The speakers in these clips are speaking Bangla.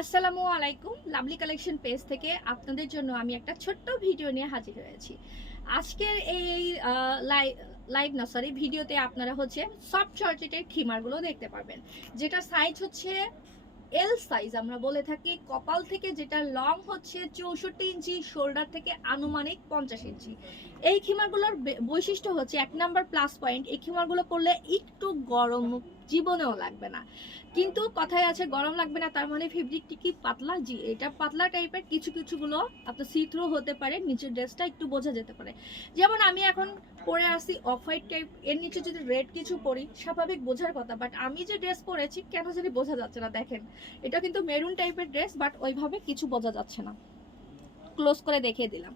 আসসালামু আলাইকুম। লাভলি কালেকশন পেজ থেকে আপনাদের জন্য আমি একটা ছোট্ট ভিডিও নিয়ে হাজির হয়েছি। আজকের এই লাইভ না সরি ভিডিওতে আপনারা হচ্ছে সফট শর্টেটের খিমারগুলো দেখতে পারবেন। যেটা সাইজ হচ্ছে এল সাইজ আমরা বলে থাকি। কপাল থেকে যেটা লং হচ্ছে চৌষট্টি ইঞ্চি শোল্ডার থেকে আনুমানিক পঞ্চাশ ইঞ্চি। এই খিমারগুলোর বৈশিষ্ট্য হচ্ছে এক নাম্বার প্লাস পয়েন্ট এই খিমারগুলো পরলে একটু গরম জীবনেও লাগবে না। কিন্তু কথায় আছে গরম লাগবে না, তার মানে ফেব্রিকটি কি পাতলা? জি, এটা পাতলা টাইপের কিছু কিছুগুলো আপনার সিথ্রো হতে পারে, নিচের ড্রেসটা একটু বোঝা যেতে পারে। যেমন আমি এখন পরে আসি অফ হোয়াইট টাইপের নিচে যদি রেড কিছু পরি, স্বাভাবিক বোঝার কথা বাট আমি যে ড্রেস পরেছি, কেন জানি বোঝা যাচ্ছে না, দেখেন। এটা কিন্তু মেরুন টাইপের ড্রেস বাট ওইভাবে কিছু বোঝা যাচ্ছে না। ক্লোজ করে দেখিয়ে দিলাম।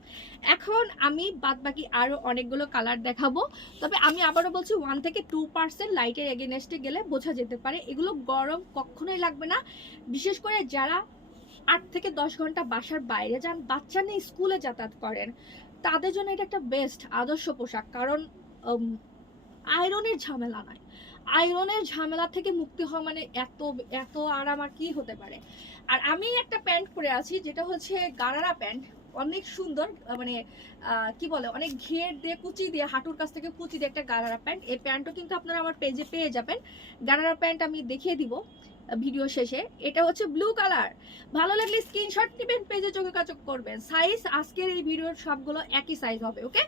এখন আমি বাদ বাকি আরও অনেকগুলো কালার দেখাবো। তবে আমি আবারও বলছি ওয়ান থেকে টু পার্সেন্ট লাইটের এগেনেস্টে গেলে বোঝা যেতে পারে। এগুলো গরম কখনোই লাগবে না। বিশেষ করে যারা আট থেকে দশ ঘণ্টা বাসার বাইরে যান, বাচ্চা নিয়ে স্কুলে যাতায়াত করেন, তাদের জন্য এটা একটা বেস্ট আদর্শ পোশাক। কারণ আয়রনের ঝামেলা নাই। আয়রনের ঝামেলা থেকে মুক্তি হওয়া মানে এত এত আর কি হতে পারে। আর আমি একটা প্যান্ট পরে আছি, যেটা হচ্ছে গারারা প্যান্ট। অনেক সুন্দর মানে কি বলে, অনেক ঘের দিয়ে, কুচি দিয়ে, হাঁটুর কাছ থেকে কুচি দিয়ে একটা গারারা প্যান্ট। এই প্যান্টও কিন্তু আপনারা আমার পেজে পেয়ে যাবেন। গারারা প্যান্ট আমি দেখিয়ে দিব ভিডিও শেষে। এটা হচ্ছে ব্লু কালার। ভালো লাগলে স্ক্রিনশট নেবেন, পেজে যোগাযোগ করবেন। সাইজ আজকের এই ভিডিওর সবগুলো একই সাইজ হবে, ওকে?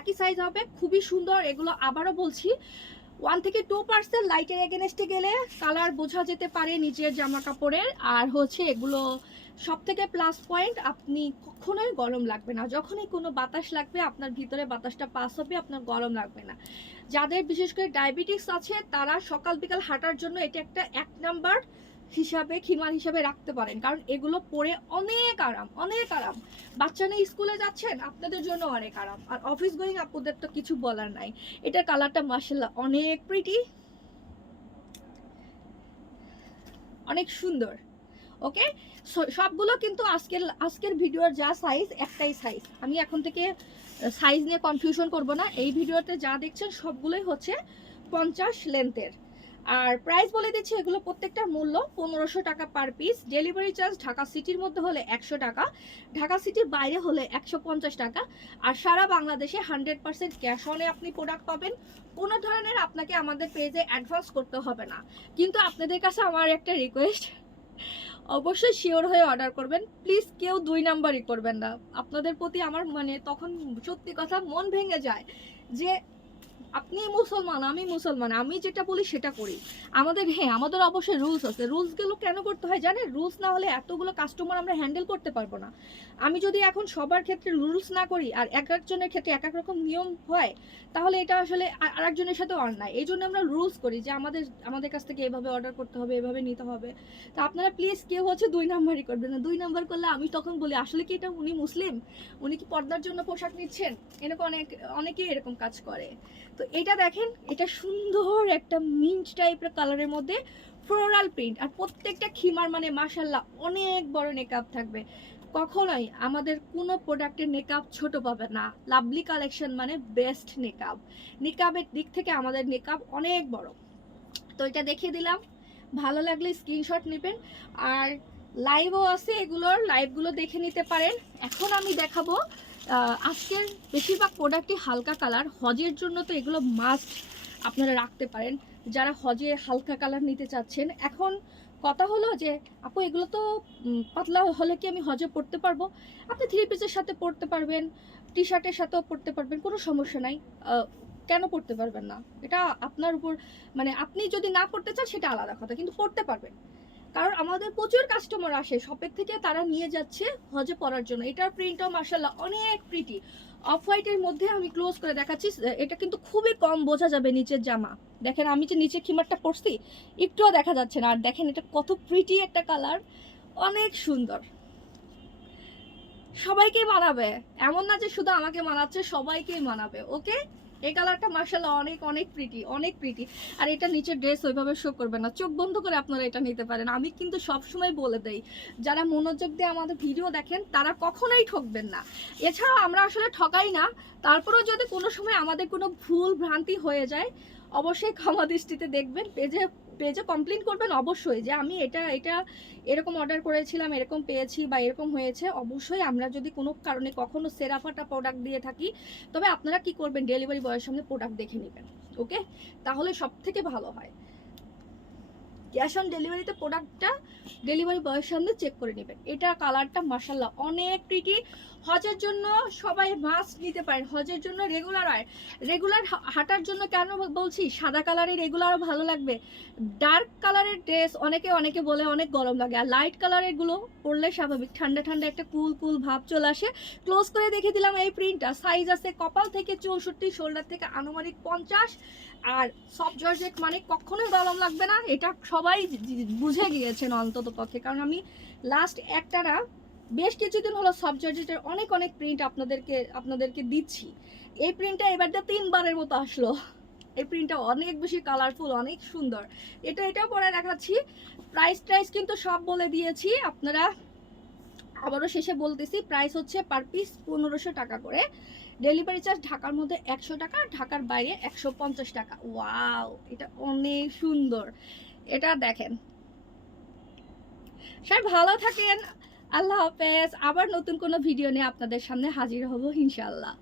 একই সাইজ হবে, খুবই সুন্দর। এগুলো আবারও বলছি ওয়ান থেকে টু পার্সেন্ট লাইটের এগেনস্টে গেলে কালার বোঝা যেতে পারে নিজের জামা কাপড়ের আর হচ্ছে এগুলো সব থেকে প্লাস পয়েন্ট আপনি কখনোই গরম লাগবে না। যখনই কোনো বাতাস লাগবে, আপনার ভিতরে বাতাসটা পাস হবে, আপনার গরম লাগবে না। যাদের বিশেষ করে ডায়াবেটিস আছে, তারা সকাল বিকাল হাঁটার জন্য এটা একটা এক নাম্বার হিসাবে, খিমার হিসাবে রাখতে পারেন। কারণ এগুলো পরে অনেক আরাম অনেক আরাম। বাচ্চা নিয়ে স্কুলে যাচ্ছেন, আপনাদের জন্য অনেক আরাম। আর অফিস গোয়িং আপুদের তো কিছু বলার নাই। এটার কালারটা মার্শাল্লাহ অনেক প্রিটি অনেক সুন্দর। ওকে সবগুলো কিন্তু আজকের আজকের ভিডিওর যা সাইজ একটাই সাইজ আমি এখন থেকে সাইজ নিয়ে কনফিউশন করব না। এই ভিডিওতে যা দেখছেন সবগুলোই হচ্ছে পঞ্চাশ লেন্থের আর প্রাইস বলে দিচ্ছি এগুলো প্রত্যেকটার মূল্য পনেরোশো টাকা per piece delivery charge Dhaka সিটির মধ্যে হলে একশো টাকা, ঢাকা সিটির বাইরে হলে একশো পঞ্চাশ টাকা আর সারা বাংলাদেশে হান্ড্রেড পার্সেন্ট ক্যাশ অনে আপনি প্রোডাক্ট পাবেন। কোনো ধরনের আপনাকে আমাদের পেজে অ্যাডভান্স করতে হবে না। কিন্তু আপনাদের কাছে আমার একটা রিকোয়েস্ট অবশ্যই শিওর হয়ে অর্ডার করবেন। প্লিজ কেউ দুই নাম্বারই করবেন না। আপনাদের প্রতি আমার মানে তখন সত্যি কথা মন ভেঙে যায় যে আপনি মুসলমান, আমি মুসলমান, আমি যেটা বলি সেটা করি। আমাদের হ্যাঁ আমাদের অবশ্যই রুলস আছে। রুলসগুলো কেন করতে হয় জানেন? রুলস না হলে এতগুলো কাস্টমার আমরা হ্যান্ডেল করতে পারব না। আমি যদি এখন সবার ক্ষেত্রে রুলস না করি আর এক একজনের ক্ষেত্রে এক এক রকম নিয়ম হয়, তাহলে এটা আসলে আ- আরেকজনের সাথে অন্যায় এই জন্য আমরা রুলস করি যে আমাদের আমাদের কাছ থেকে এভাবে অর্ডার করতে হবে, এভাবে নিতে হবে। তো আপনারা প্লিজ কেউ হচ্ছে দুই নাম্বারই করবেন না। দুই নাম্বার করলে আমি তখন বলি, আসলে কি এটা উনি মুসলিম? উনি কি পর্দার জন্য পোশাক নিচ্ছেন? এরকম অনেক, অনেকেই এরকম কাজ করে। তো এটা দেখেন, এটা সুন্দর একটা মিন্ট টাইপের কালারের মধ্যে ফ্লোরাল প্রিন্ট আর প্রত্যেকটা খিমার মানে মাসাল্লাহ অনেক বড় নেকআপ থাকবে। কখনোই আমাদের কোনো প্রোডাক্টের নেকআপ ছোট পাবে না। লাভলি কালেকশন মানে বেস্ট নেকআপ নেকআপের দিক থেকে আমাদের নেকআপ অনেক বড়। তো এটা দেখিয়ে দিলাম। ভালো লাগলে স্ক্রিনশট নেবেন। আর লাইভও আছে এগুলোর। লাইভগুলো দেখে নিতে পারেন। এখন আমি দেখাবো আজকের বেশিরভাগ প্রোডাক্টই হালকা কালার হজের জন্য তো এগুলো মাস্ট আপনারা রাখতে পারেন। যারা হজে হালকা কালার নিতে চাচ্ছেন, এখন কথা হলো যে, আপু, এগুলো তো পাতলা হলে কি আমি হজে পড়তে পারব? আপনি থ্রি পিসের সাথে পড়তে পারবেন টি শার্টের সাথেও পড়তে পারবেন, কোনো সমস্যা নাই। কেন পড়তে পারবেন না? এটা আপনার উপর মানে আপনি যদি না পড়তে চান, সেটা আলাদা কথা, কিন্তু পড়তে পারবেন। কারণ আমাদের প্রচুর কাস্টমার আসে। শপের থেকে তারা নিয়ে যাচ্ছে হজে পড়ার জন্য। এটার প্রিন্টও মার্শাল্লাহ অনেক প্রিটি অফ হোয়াইটের মধ্যে আমি ক্লোজ করে দেখাচ্ছি। এটা কিন্তু খুবই কম বোঝা যাবে নিচের জামা। দেখেন, আমি যে নিচে খিমারটা পরছি, একটুও দেখা যাচ্ছে না। আর দেখেন, এটা কত প্রিটি একটা কালার অনেক সুন্দর। সবাইকেই মানাবে। এমন না যে শুধু আমাকে মানাচ্ছে, সবাইকেই মানাবে ওকে এই কালারটা মার্শাল্লাহ অনেক অনেক প্রিটি অনেক প্রিটি আর এটা নিচের ড্রেস ওইভাবে শো করবে না। চোখ বন্ধ করে আপনারা এটা নিতে পারেন। আমি কিন্তু সবসময় বলে দেই, যারা মনোযোগ দিয়ে আমাদের ভিডিও দেখেন, তারা কখনোই ঠকবেন না। এছাড়াও আমরা আসলে ঠকাই না। তারপরেও যদি কোনো সময় আমাদের কোনো ভুল ভ্রান্তি হয়ে যায়, অবশ্যই ক্ষমা দৃষ্টিতে দেখবেন। পেজে পেজে কমপ্লেন করবেন অবশ্যই যে আমি এটা এটা এরকম অর্ডার করেছিলাম, এরকম পেয়েছি বা এরকম হয়েছে, অবশ্যই আমরা যদি কোনো কারণে কখনো সেরাফাটা প্রোডাক্ট দিয়ে থাকি, তবে আপনারা কি করবেন ডেলিভারি বয়ের সঙ্গে প্রোডাক্ট দেখে নেবেন ওকে তাহলে সব থেকে ভালো হয়। ক্যাশ অন ডেলিভারিতে প্রোডাক্টটা ডেলিভারি বয়ের সামনে চেক করে নেবেন। এটা কালারটা মার্শাল্লাহ অনেক প্রিটি হজের জন্য সবাই মাস্ক নিতে পারেন হজের জন্য রেগুলার হয় রেগুলার হাঁটার জন্য কেন বলছি? সাদা কালারের রেগুলারও ভালো লাগবে। ডার্ক কালারের ড্রেস অনেকে অনেকে বলে অনেক গরম লাগে। আর লাইট কালারেরগুলো পরলে স্বাভাবিক। ঠান্ডা ঠান্ডা একটা কুল কুল ভাব চলে আসে। ক্লোজ করে দেখে দিলাম এই প্রিন্টটা সাইজ আছে কপাল থেকে চৌষট্টি শোল্ডার থেকে আনুমানিক পঞ্চাশ। আর সব জর্জেট মানে কখনোই গরম লাগবে না। এটা সবাই বুঝে গিয়েছেন অন্তত পক্ষে কারণ আমি লাস্ট একটা না বেশ কিছুদিন হলো সফট জর্জেটের অনেক অনেক প্রিন্ট আপনাদেরকে আপনাদেরকে দিচ্ছি। এই প্রিন্টটা এবারটা তিনবারের মতো আসলো। এই প্রিন্টটা অনেক বেশি কালারফুল অনেক সুন্দর। এটা, এটাও পরে দেখাচ্ছি। প্রাইস টাইস কিন্তু সব বলে দিয়েছি। আপনারা আবারও শেষে বলতেছি প্রাইস হচ্ছে পার পিস পনেরোশো টাকা করে। ডেলিভারি চার্জ ঢাকার মধ্যে একশো টাকা, ঢাকার বাইরে একশো পঞ্চাশ টাকা। ওয়াও এটা অনেক সুন্দর। এটা দেখেন। স্যার, ভালো থাকেন। আল্লাহ হাফেজ আবার নতুন কোনো ভিডিও নিয়ে আপনাদের সামনে হাজির হব ইনশাল্লাহ